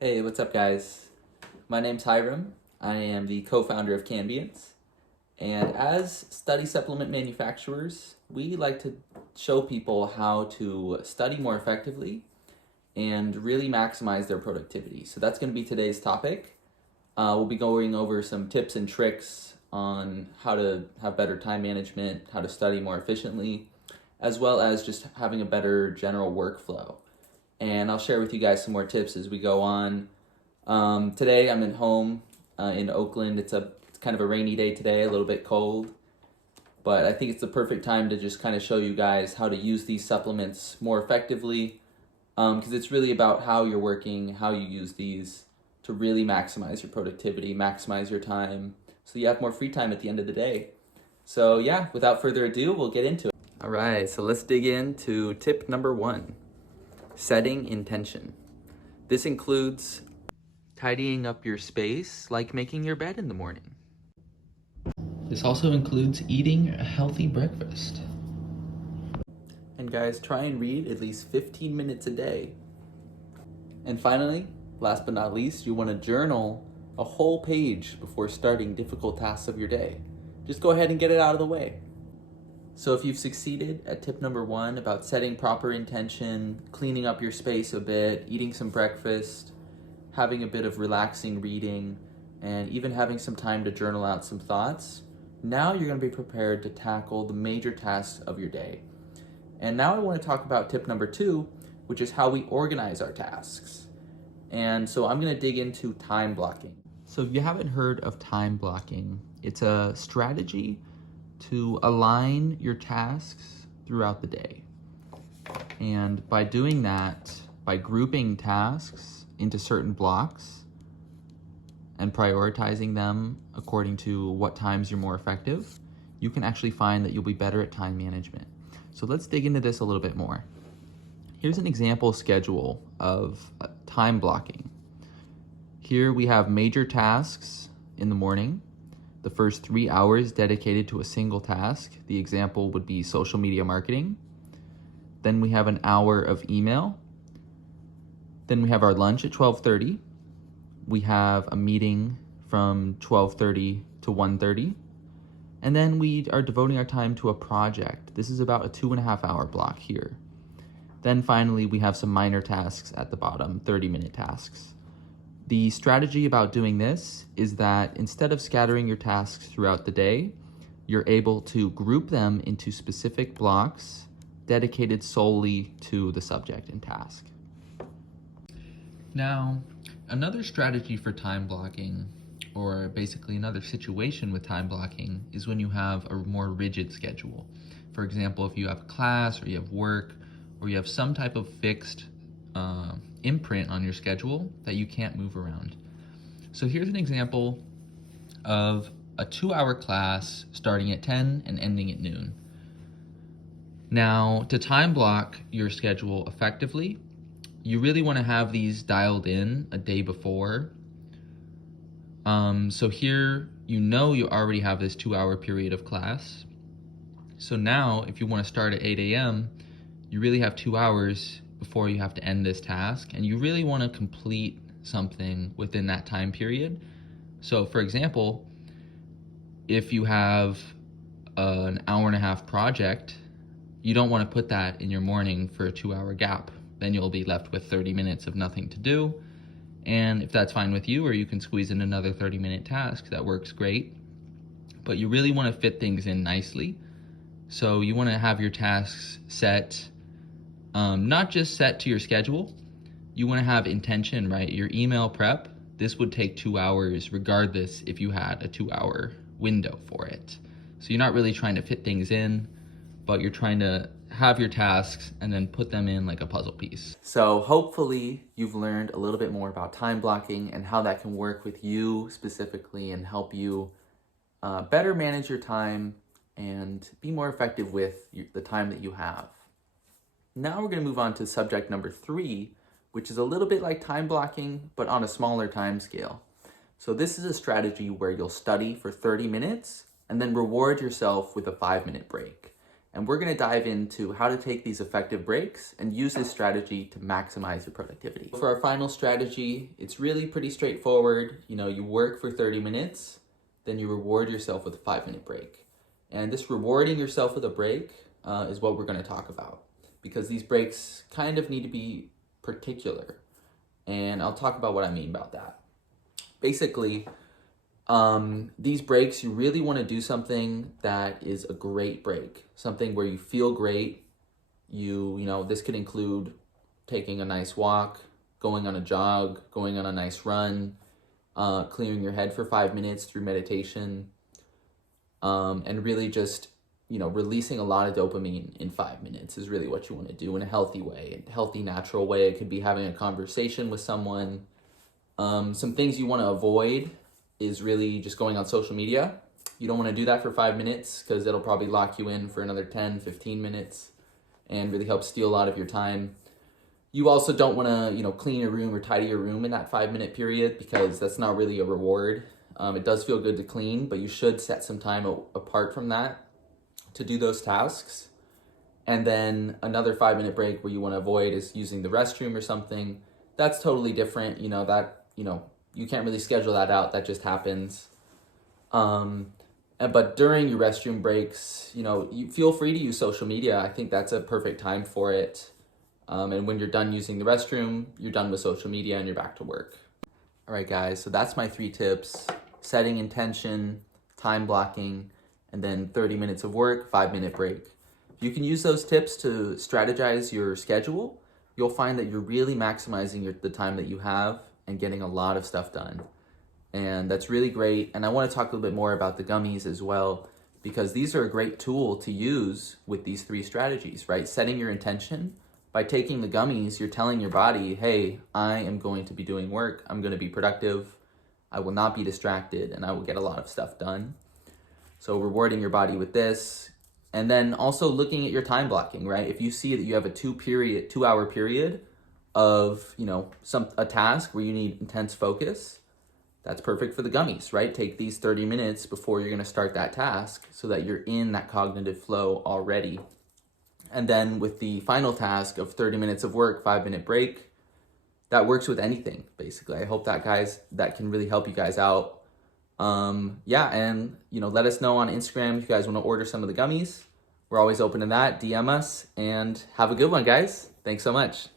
Hey, what's up, guys? My name's Hiram. I am the co-founder of Canbians, and as study supplement manufacturers, we like to show people how to study more effectively and really maximize their productivity. So that's going to be today's topic. We'll be going over some tips and tricks on how to have better time management, how to study more efficiently, as well as just having a better general workflow. And I'll share with you guys some more tips as we go on. Today I'm at home in Oakland. It's kind of a rainy day today, a little bit cold, but I think it's the perfect time to just kind of show you guys how to use these supplements more effectively, because it's really about how you're working, how you use these to really maximize your productivity, maximize your time, so you have more free time at the end of the day. So yeah, without further ado, we'll get into it. All right, so let's dig into tip number 1, setting intention. This includes tidying up your space like making your bed in the morning. This also includes eating a healthy breakfast. And guys, try and read at least 15 minutes a day. And finally, last but not least, you want to journal a whole page before starting difficult tasks of your day. Just go ahead and get it out of the way. So if you've succeeded at tip number 1 about setting proper intention, cleaning up your space a bit, eating some breakfast, having a bit of relaxing reading, and even having some time to journal out some thoughts, now you're going to be prepared to tackle the major tasks of your day. And now I want to talk about tip number 2, which is how we organize our tasks. And so I'm going to dig into time blocking. So if you haven't heard of time blocking, it's a strategy to align your tasks throughout the day. And by doing that, by grouping tasks into certain blocks and prioritizing them according to what times you're more effective, you can actually find that you'll be better at time management. So let's dig into this a little bit more. Here's an example schedule of time blocking. Here we have major tasks in the morning, the first 3 hours dedicated to a single task. The example would be social media marketing. Then we have an hour of email. Then we have our lunch at 12:30. We have a meeting from 12:30 to 1:30. And then we are devoting our time to a project. This is about a 2.5-hour block here. Then finally, we have some minor tasks at the bottom, 30-minute tasks. The strategy about doing this is that instead of scattering your tasks throughout the day, you're able to group them into specific blocks dedicated solely to the subject and task. Now, another strategy for time blocking, or basically another situation with time blocking, is when you have a more rigid schedule. For example, if you have class or you have work or you have some type of fixed imprint on your schedule that you can't move around. So here's an example of a 2-hour class starting at 10 and ending at noon. Now, to time block your schedule effectively, you really want to have these dialed in a day before. So here, you already have this 2-hour period of class. So now, if you want to start at 8 a.m., you really have 2 hours before you have to end this task, and you really want to complete something within that time period. So for example, if you have an hour-and-a-half project, you don't want to put that in your morning for a 2-hour gap. Then you'll be left with 30 minutes of nothing to do. And if that's fine with you, or you can squeeze in another 30-minute task, that works great. But you really want to fit things in nicely. So you want to have your tasks set, not just set to your schedule. You want to have intention, right? Your email prep, this would take 2 hours regardless if you had a 2-hour window for it. So you're not really trying to fit things in, but you're trying to have your tasks and then put them in like a puzzle piece. So hopefully you've learned a little bit more about time blocking and how that can work with you specifically and help you better manage your time and be more effective with the time that you have. Now we're going to move on to subject number 3, which is a little bit like time blocking, but on a smaller time scale. So this is a strategy where you'll study for 30 minutes and then reward yourself with a 5-minute break. And we're going to dive into how to take these effective breaks and use this strategy to maximize your productivity. For our final strategy, it's really pretty straightforward. You work for 30 minutes, then you reward yourself with a 5-minute break. And this rewarding yourself with a break is what we're going to talk about, because these breaks kind of need to be particular. And I'll talk about what I mean about that. Basically, these breaks, you really want to do something that is a great break, something where you feel great. This could include taking a nice walk, going on a jog, going on a nice run, clearing your head for 5 minutes through meditation, and really just, releasing a lot of dopamine in 5 minutes is really what you want to do in a healthy way, a healthy, natural way. It could be having a conversation with someone. Some things you want to avoid is really just going on social media. You don't want to do that for 5 minutes because it'll probably lock you in for another 10, 15 minutes and really help steal a lot of your time. You also don't want to, clean your room or tidy your room in that 5-minute period, because that's not really a reward. It does feel good to clean, but you should set some time apart from that to do those tasks. And then another 5-minute break where you want to avoid is using the restroom or something. That's totally different. You can't really schedule that out. That just happens. But during your restroom breaks, you feel free to use social media. I think that's a perfect time for it. And when you're done using the restroom, you're done with social media and you're back to work. All right, guys, so that's my 3 tips: setting intention, time blocking, and then 30 minutes of work, 5-minute break. If you can use those tips to strategize your schedule, you'll find that you're really maximizing the time that you have and getting a lot of stuff done. And that's really great. And I want to talk a little bit more about the gummies as well, because these are a great tool to use with these 3 strategies, right? Setting your intention. By taking the gummies, you're telling your body, hey, I am going to be doing work. I'm going to be productive. I will not be distracted, and I will get a lot of stuff done. So rewarding your body with this. And then also looking at your time blocking, right? If you see that you have a 2-hour period of, a task where you need intense focus, that's perfect for the gummies, right? Take these 30 minutes before you're going to start that task so that you're in that cognitive flow already. And then with the final task of 30 minutes of work, 5-minute break, that works with anything, basically. I hope that can really help you guys out. And let us know on Instagram if you guys want to order some of the gummies. We're always open to that. DM us, and have a good one, guys. Thanks so much.